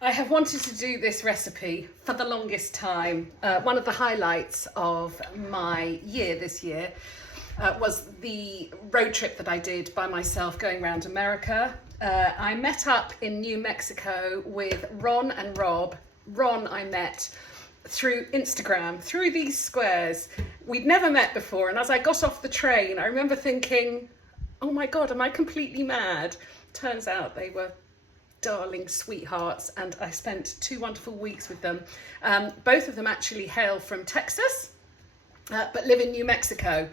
I have wanted to do this recipe for the longest time. One of the highlights of my year this year was the road trip that I did by myself going around America. I met up in New Mexico with Ron and Rob. Ron I met through Instagram, through these squares. We'd never met before, and as I got off the train, I remember thinking, oh my God, am I completely mad? Turns out they were darling sweethearts, and I spent 2 wonderful weeks with them. Both of them actually hail from Texas, but live in New Mexico.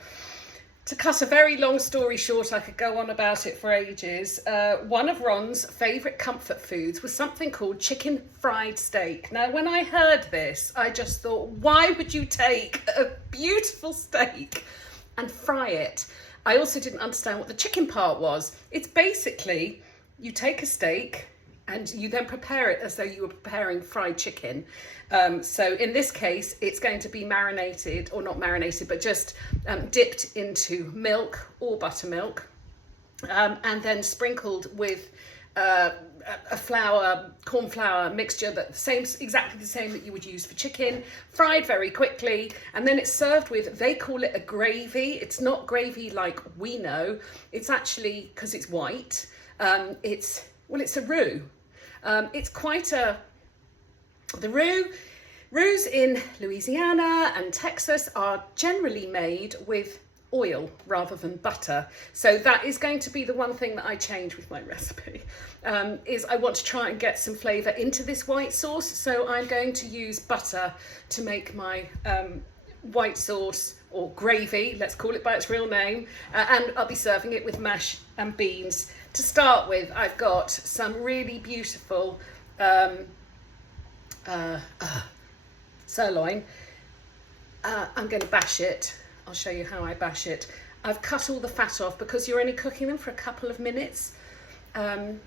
To cut a very long story short, I could go on about it for ages. One of Ron's favourite comfort foods was something called chicken fried steak. Now, when I heard this, I just thought, why would you take a beautiful steak and fry it? I also didn't understand what the chicken part was. It's basically, you take a steak and you then prepare it as though you were preparing fried chicken. So in this case, it's going to be marinated, or not marinated, but just dipped into milk or buttermilk, and then sprinkled with a corn flour mixture exactly the same that you would use for chicken, fried very quickly, and then it's served with, they call it a gravy. It's not gravy like we know. It's actually, because it's white, it's a roux. It's quite the roux in Louisiana and Texas are generally made with oil rather than butter. So that is going to be the one thing that I change with my recipe, is I want to try and get some flavour into this white sauce. So I'm going to use butter to make my white sauce, or gravy, let's call it by its real name, and I'll be serving it with mash and beans. To start with, I've got some really beautiful sirloin. I'm going to bash it. I'll show you how I bash it. I've cut all the fat off because you're only cooking them for a couple of minutes on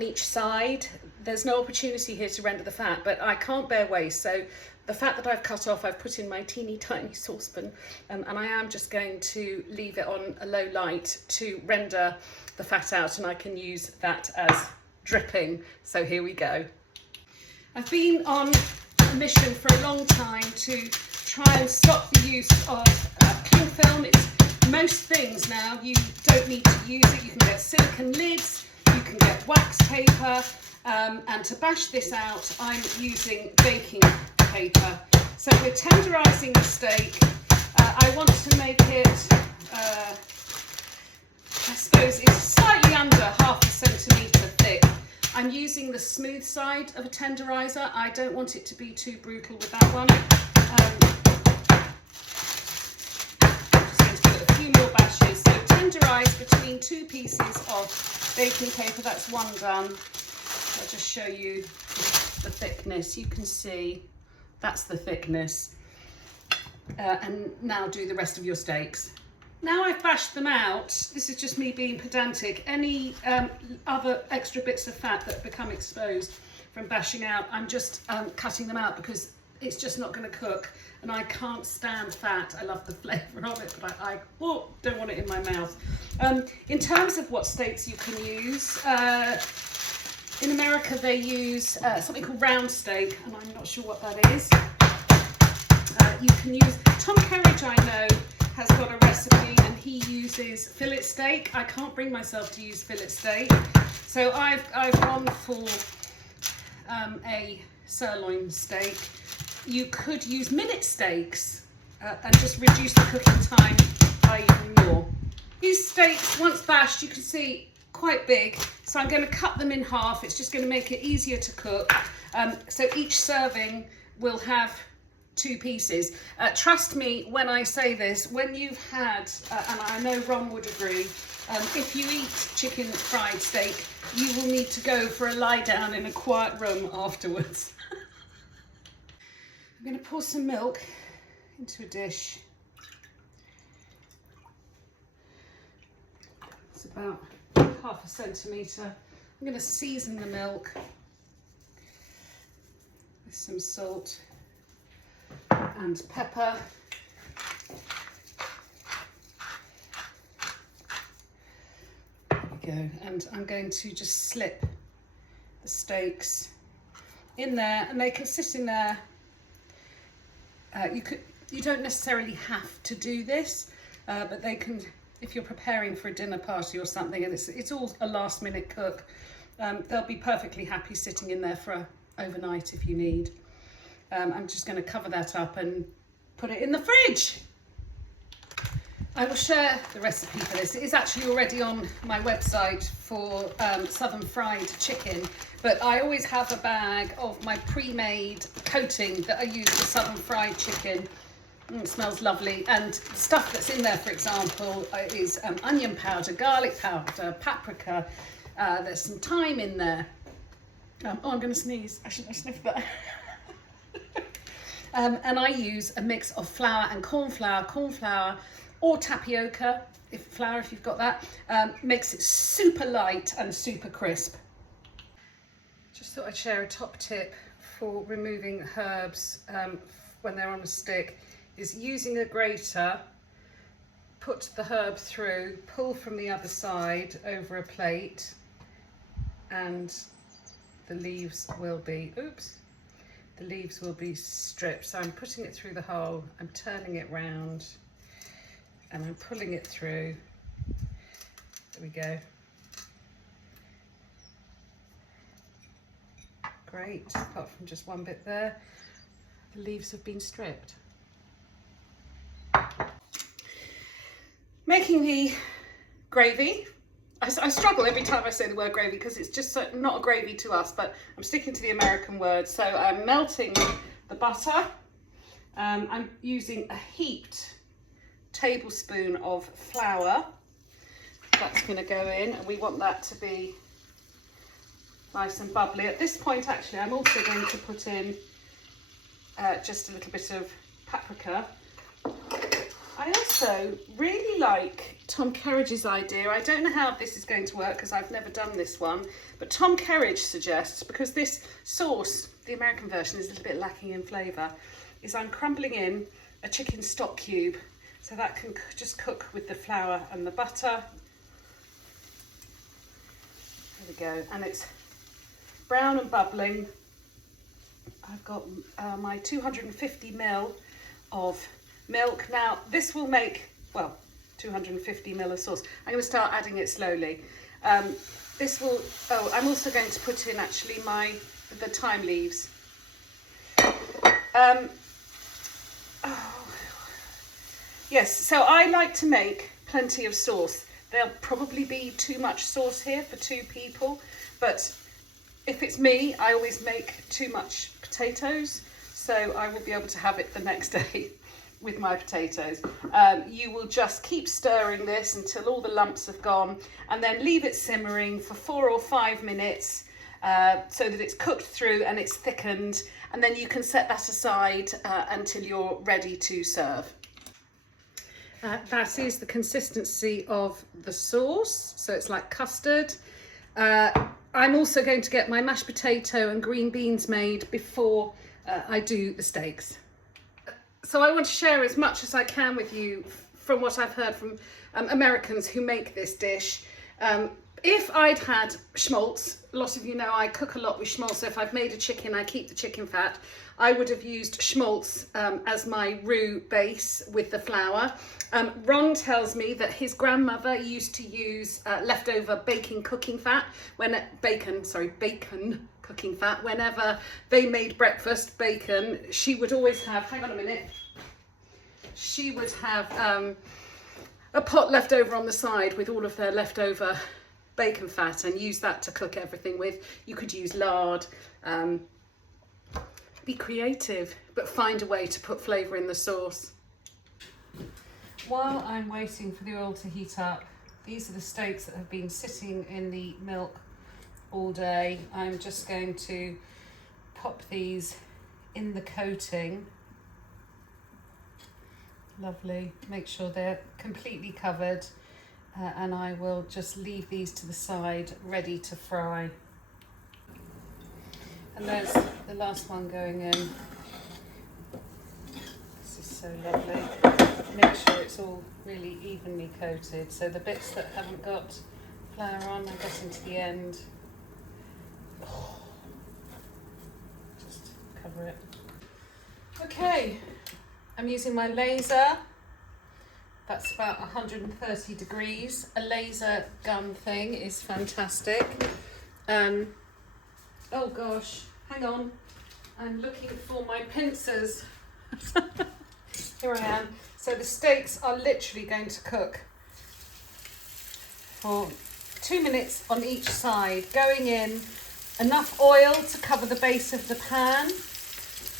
each side. There's no opportunity here to render the fat, but I can't bear waste. So the fat that I've cut off, I've put in my teeny tiny saucepan, and I am just going to leave it on a low light to render the fat out, and I can use that as dripping. So here we go. I've been on a mission for a long time to try and stop the use of cling film. Most things now, you don't need to use it. You can get silicone lids, you can get wax paper, and to bash this out, I'm using baking paper. So we're tenderising the steak. I want to make it, I suppose it's slightly under 1/2 centimetre thick. I'm using the smooth side of a tenderiser. I don't want it to be too brutal with that one. Just going to give it a few more bashes. So tenderise between 2 pieces of baking paper. That's one done. I'll just show you the thickness. You can see that's the thickness. And now do the rest of your steaks. Now I've bashed them out, this is just me being pedantic, any other extra bits of fat that become exposed from bashing out, I'm just cutting them out because it's just not going to cook, and I can't stand fat. I love the flavour of it, but I don't want it in my mouth. In terms of what steaks you can use, in America they use something called round steak, and I'm not sure what that is. You can use, Tom Kerridge I know has got a recipe and he uses fillet steak. I can't bring myself to use fillet steak, so I've gone for a sirloin steak. You could use minute steaks and just reduce the cooking time by even more. These steaks, once bashed, you can see quite big, so I'm going to cut them in half. It's just going to make it easier to cook. So each serving will have 2 pieces. Trust me when I say this, when you've had, and I know Ron would agree, if you eat chicken fried steak, you will need to go for a lie down in a quiet room afterwards. I'm going to pour some milk into a dish. It's about 1/2 centimetre. I'm going to season the milk with some salt and pepper. There we go. And I'm going to just slip the steaks in there, and they can sit in there. You don't necessarily have to do this, but they can, if you're preparing for a dinner party or something, and it's all a last minute cook, they'll be perfectly happy sitting in there for overnight if you need. I'm just going to cover that up and put it in the fridge. I will share the recipe for this. It is actually already on my website for southern fried chicken, but I always have a bag of my pre-made coating that I use for southern fried chicken. It smells lovely, and stuff that's in there, for example, is onion powder, garlic powder, paprika. There's some thyme in there. Oh, I'm going to sneeze. I shouldn't have sniffed that. And I use a mix of flour and corn flour, or tapioca, if you've got that. Makes it super light and super crisp. Just thought I'd share a top tip for removing herbs when they're on a stick, is using a grater, put the herb through, pull from the other side over a plate, and the leaves will be, stripped. So I'm putting it through the hole, I'm turning it round, and I'm pulling it through. There we go. Great, apart from just one bit there. The leaves have been stripped. Making the gravy. I struggle every time I say the word gravy because it's just not a gravy to us, but I'm sticking to the American word. So I'm melting the butter. I'm using a heaped tablespoon of flour. That's going to go in, and we want that to be nice and bubbly. At this point, actually, I'm also going to put in just a little bit of paprika. I also really like Tom Kerridge's idea. I don't know how this is going to work because I've never done this one, but Tom Kerridge suggests, because this sauce, the American version, is a little bit lacking in flavour, is I'm crumbling in a chicken stock cube, so that can just cook with the flour and the butter. There we go, and it's brown and bubbling. I've got my 250 ml of milk. Now this will make, well, 250 ml of sauce. I'm going to start adding it slowly. This will, I'm also going to put in actually the thyme leaves. Yes, so I like to make plenty of sauce. There'll probably be too much sauce here for 2 people, but if it's me, I always make too much potatoes, so I will be able to have it the next day with my potatoes. You will just keep stirring this until all the lumps have gone, and then leave it simmering for 4 or 5 minutes so that it's cooked through and it's thickened, and then you can set that aside until you're ready to serve. That is the consistency of the sauce, so it's like custard. I'm also going to get my mashed potato and green beans made before I do the steaks. So I want to share as much as I can with you from what I've heard from Americans who make this dish. If I'd had schmaltz, a lot of you know I cook a lot with schmaltz, so if I've made a chicken, I keep the chicken fat. I would have used schmaltz as my roux base with the flour. Ron tells me that his grandmother used to use leftover bacon cooking fat, bacon cooking fat. Whenever they made breakfast bacon, she would always have, hang on a minute, she would have a pot left over on the side with all of their leftover bacon fat and use that to cook everything with. You could use lard. Be creative, but find a way to put flavour in the sauce. While I'm waiting for the oil to heat up, these are the steaks that have been sitting in the milk all day. I'm just going to pop these in the coating. Lovely. Make sure they're completely covered, and I will just leave these to the side ready to fry. And there's the last one going in. This is so lovely. Make sure it's all really evenly coated. So the bits that haven't got flour on are getting to the end. Oh. over it. Okay, I'm using my laser. That's about 130 degrees. A laser gun thing is fantastic. Oh gosh, hang on. I'm looking for my pincers. Here I am. So the steaks are literally going to cook for 2 minutes on each side, going in enough oil to cover the base of the pan.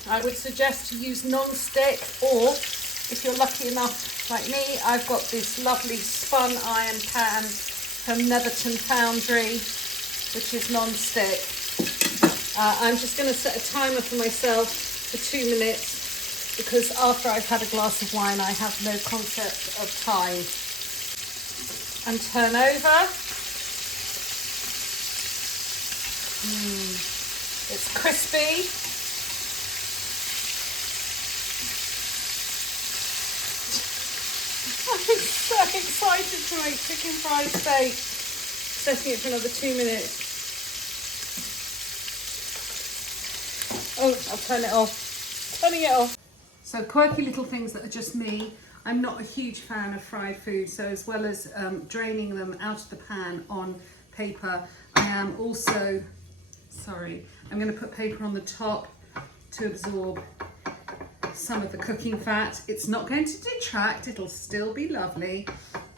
I would suggest to use non-stick, or if you're lucky enough like me, I've got this lovely spun iron pan from Netherton Foundry, which is non-stick. I'm just going to set a timer for myself for 2 minutes, because after I've had a glass of wine, I have no concept of time. And turn over. It's crispy. I'm so excited to make chicken fried steak. Setting it for another 2 minutes. Oh, I'll turn it off. Turning it off. So quirky little things that are just me. I'm not a huge fan of fried food, so as well as draining them out of the pan on paper, I am also, I'm going to put paper on the top to absorb some of the cooking fat. It's not going to detract, it'll still be lovely.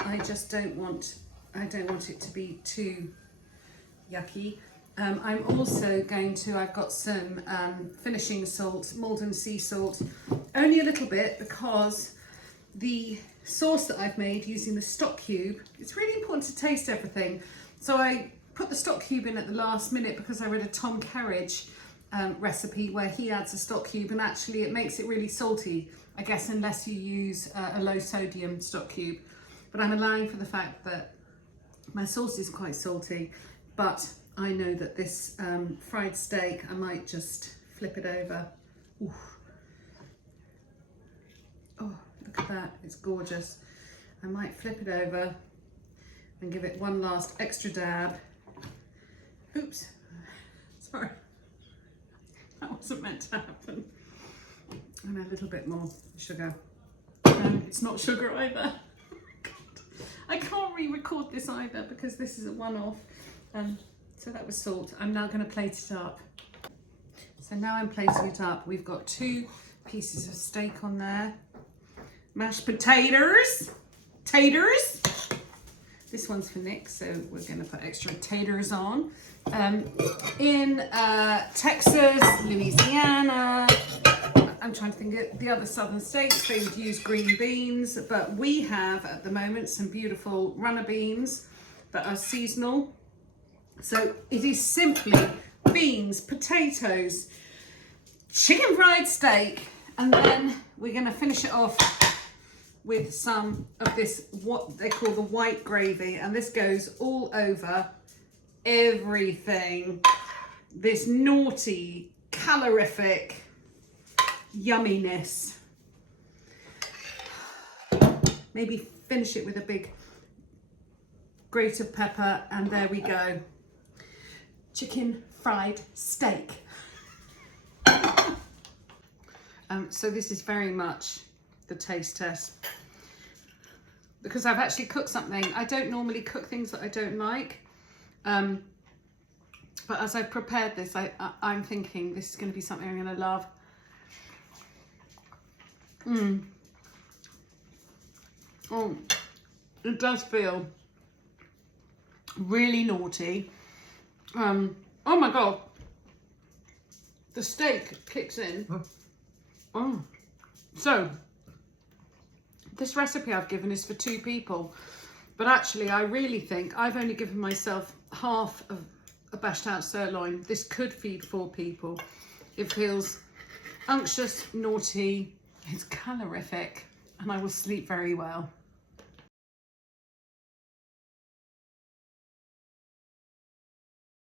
I just don't want it to be too yucky. I'm also going to, I've got some finishing salt, Maldon sea salt, only a little bit, because the sauce that I've made using the stock cube, it's really important to taste everything. So I put the stock cube in at the last minute because I read a Tom Kerridge recipe where he adds a stock cube, and actually it makes it really salty, I guess, unless you use a low sodium stock cube. But I'm allowing for the fact that my sauce is quite salty, but I know that this fried steak, I might just flip it over. Ooh. Oh, look at that, it's gorgeous. I might flip it over and give it one last extra dab. Oops, sorry. That wasn't meant to happen. And a little bit more sugar. It's not sugar either. I can't re-record this either because this is a one-off. So that was salt. I'm now going to plate it up. So now I'm plating it up. We've got 2 pieces of steak on there. Mashed potatoes. Taters. This one's for Nick, so we're going to put extra taters on. In Texas, Louisiana, I'm trying to think of the other southern states, they would use green beans, but we have at the moment some beautiful runner beans that are seasonal. So it is simply beans, potatoes, chicken fried steak, and then we're going to finish it off with some of this, what they call the white gravy, and this goes all over everything. This naughty, calorific yumminess. Maybe finish it with a big grate of pepper, and there we go. Chicken fried steak. So this is very much the taste test, because I've actually cooked something. I don't normally cook things that I don't like, but as I've prepared this, I'm thinking this is going to be something I'm going to love. Oh, it does feel really naughty. Oh my god, the steak kicks in. Oh, so this recipe I've given is for 2 people, but actually I really think I've only given myself half of a bashed out sirloin. This could feed 4 people. It feels unctuous, naughty, it's calorific, and I will sleep very well.